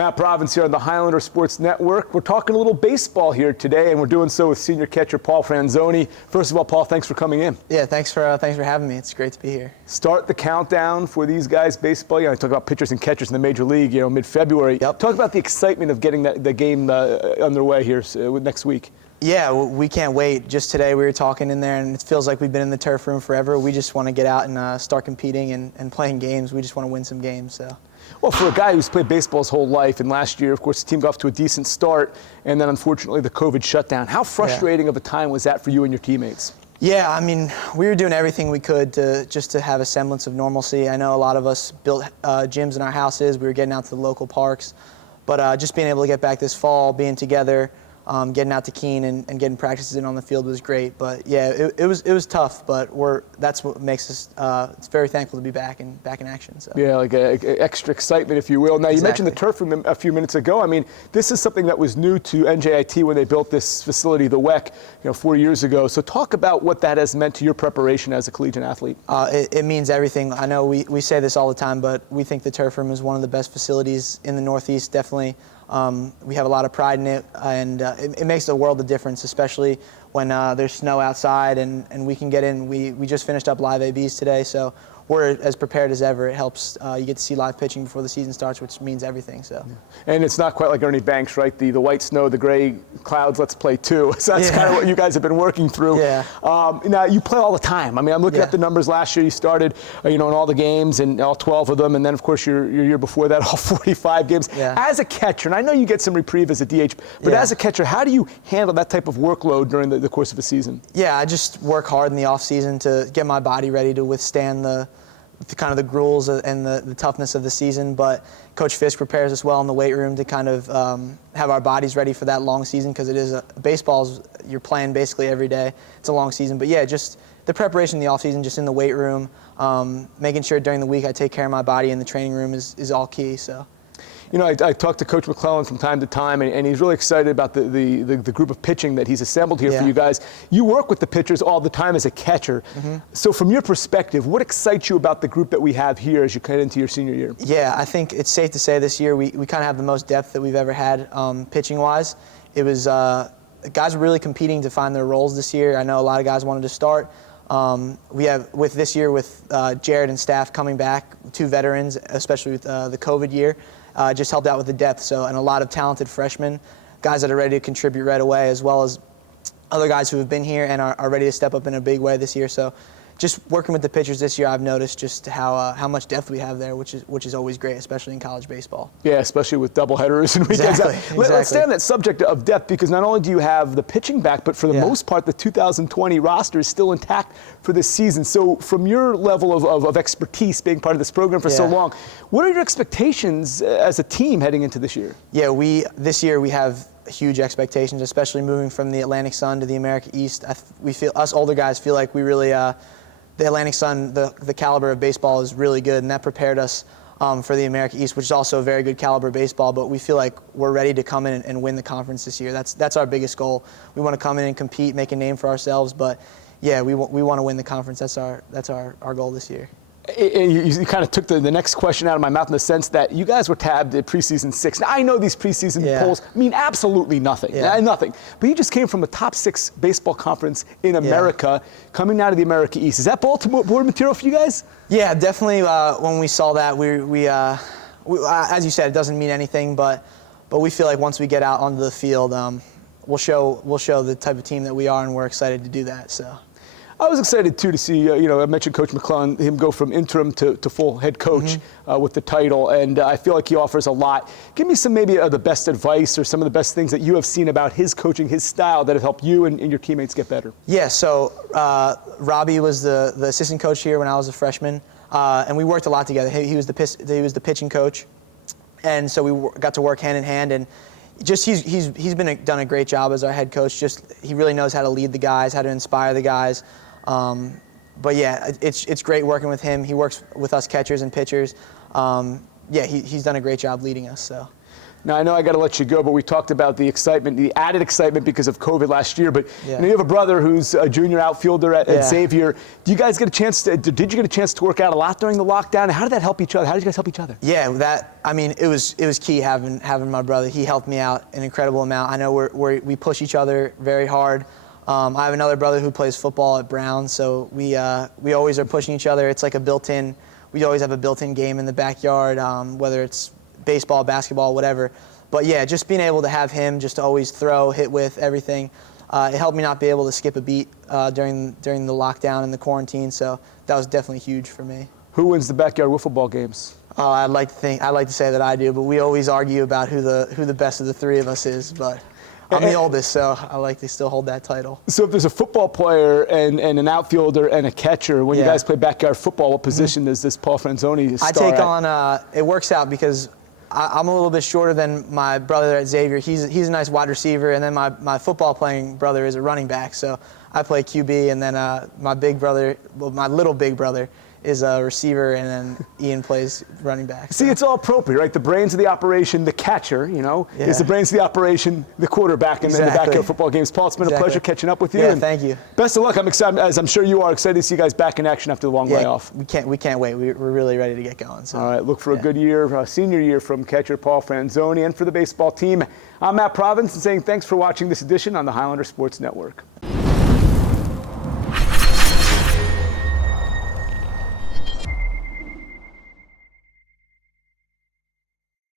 Matt Provence here on the Highlander Sports Network. We're talking a little baseball here today, and we're doing so with senior catcher Paul Franzoni. First of all, Paul, thanks for coming in. Yeah, thanks for having me. It's great to be here. Start the countdown for these guys, baseball. I talk about pitchers and catchers in the major league, mid-February. Yep. Talk about the excitement of getting the game underway here next week. Yeah, we can't wait. Just today we were talking in there, and it feels like we've been in the turf room forever. We just want to get out and start competing and playing games. We just want to win some games. So. Well, for a guy who's played baseball his whole life, and last year, of course, the team got off to a decent start, and then unfortunately the COVID shutdown. How frustrating of a time was that for you and your teammates? Yeah, I mean, we were doing everything we could to have a semblance of normalcy. I know a lot of us built gyms in our houses. We were getting out to the local parks. But just being able to get back this fall, being together, getting out to Keene and getting practices in on the field was great. But yeah, it was tough. But that's what makes us. It's very thankful to be back in action. So. Yeah, like extra excitement, if you will. Now you mentioned the turf room a few minutes ago. I mean, this is something that was new to NJIT when they built this facility, the WEC, 4 years ago. So talk about what that has meant to your preparation as a collegiate athlete. It means everything. I know we say this all the time, but we think the turf room is one of the best facilities in the Northeast. Definitely. We have a lot of pride in it, and it makes a world of difference, especially when there's snow outside and we can get in. We just finished up live ABs today, so we're as prepared as ever. It helps. You get to see live pitching before the season starts, which means everything. So. Yeah. And it's not quite like Ernie Banks, right? The white snow, the gray clouds, let's play too. So that's kind of what you guys have been working through. Yeah. Now, you play all the time. I mean, I'm looking at the numbers last year. You started, in all the games and all 12 of them. And then, of course, your year before that, all 45 games. Yeah. As a catcher, and I know you get some reprieve as a DH, but as a catcher, how do you handle that type of workload during the course of a season? Yeah, I just work hard in the offseason to get my body ready to withstand the kind of the gruels and the toughness of the season. But Coach Fisk prepares us well in the weight room to kind of have our bodies ready for that long season, because it is baseball's, you're playing basically every day. It's a long season. But yeah, just the preparation in the off season, just in the weight room, making sure during the week I take care of my body in the training room is all key. So. I talked to Coach McClellan from time to time, and he's really excited about the group of pitching that he's assembled here for you guys. You work with the pitchers all the time as a catcher. Mm-hmm. So from your perspective, what excites you about the group that we have here as you head into your senior year? Yeah, I think it's safe to say this year we kind of have the most depth that we've ever had pitching-wise. It was guys were really competing to find their roles this year. I know a lot of guys wanted to start. We have this year with Jared and staff coming back, 2 veterans, especially with the COVID year. Just helped out with the depth, and a lot of talented freshmen, guys that are ready to contribute right away, as well as other guys who have been here and are ready to step up in a big way this year. So just working with the pitchers this year, I've noticed just how much depth we have there, which is always great, especially in college baseball. Yeah, especially with doubleheaders and weekends. Exactly. Let's stay on that subject of depth, because not only do you have the pitching back, but for the most part, the 2020 roster is still intact for this season. So from your level of expertise, being part of this program for so long, what are your expectations as a team heading into this year? Yeah, this year we have huge expectations, especially moving from the Atlantic Sun to the America East. Us older guys feel like we really the Atlantic Sun, the caliber of baseball is really good, and that prepared us for the America East, which is also a very good caliber of baseball. But we feel like we're ready to come in and win the conference this year. That's our biggest goal. We want to come in and compete, make a name for ourselves. But yeah, we want to win the conference. That's our goal this year. You kind of took the next question out of my mouth in the sense that you guys were tabbed at preseason 6. Now, I know these preseason polls mean absolutely nothing, nothing. But you just came from a top 6 baseball conference in America, coming out of the America East. Is that Baltimore material for you guys? Yeah, definitely. When we saw that, we as you said, it doesn't mean anything, but we feel like once we get out onto the field, we'll show the type of team that we are, and we're excited to do that. So. I was excited, too, to see, I mentioned Coach McClellan, him go from interim to full head coach with the title, and I feel like he offers a lot. Give me some maybe the best advice or some of the best things that you have seen about his coaching, his style, that have helped you and your teammates get better. Yeah, so Robbie was the assistant coach here when I was a freshman, and we worked a lot together. He was the pitching coach, and so we got to work hand in hand, and just he's done a great job as our head coach. Just he really knows how to lead the guys, how to inspire the guys. But yeah, it's great working with him. He works with us catchers and pitchers. He's done a great job leading us. So. Now, I know I got to let you go, but we talked about the excitement, the added excitement because of COVID last year. But you have a brother who's a junior outfielder at Xavier. Did you get a chance to work out a lot during the lockdown? And how did that help each other? How did you guys help each other? Yeah, it was key having my brother. He helped me out an incredible amount. I know we push each other very hard. I have another brother who plays football at Brown, so we always are pushing each other. It's like we always have a built-in game in the backyard, whether it's baseball, basketball, whatever. But yeah, just being able to have him just to always throw, hit with, everything, it helped me not be able to skip a beat during the lockdown and the quarantine, so that was definitely huge for me. Who wins the backyard wiffle ball games? I'd like to say that I do, but we always argue about who the best of the three of us is, but I'm the oldest, so I like to still hold that title. So if there's a football player and an outfielder and a catcher, when you guys play backyard football, what position does this Paul Franzoni star I take at? on, it works out because I'm a little bit shorter than my brother at Xavier. He's a nice wide receiver, and then my football playing brother is a running back. So I play QB, and then my little big brother is a receiver, and then Ian plays running back. See, it's all appropriate, right? The brains of the operation, the catcher, is the brains of the operation, the quarterback, and then the backyard football games. Paul, it's been a pleasure catching up with you. Yeah, thank you. Best of luck. I'm excited, as I'm sure you are, excited to see you guys back in action after the long layoff. We can't wait. We're really ready to get going. So. All right, look for a good year, senior year from catcher Paul Franzoni, and for the baseball team. I'm Matt Provence, and saying thanks for watching this edition on the Highlander Sports Network.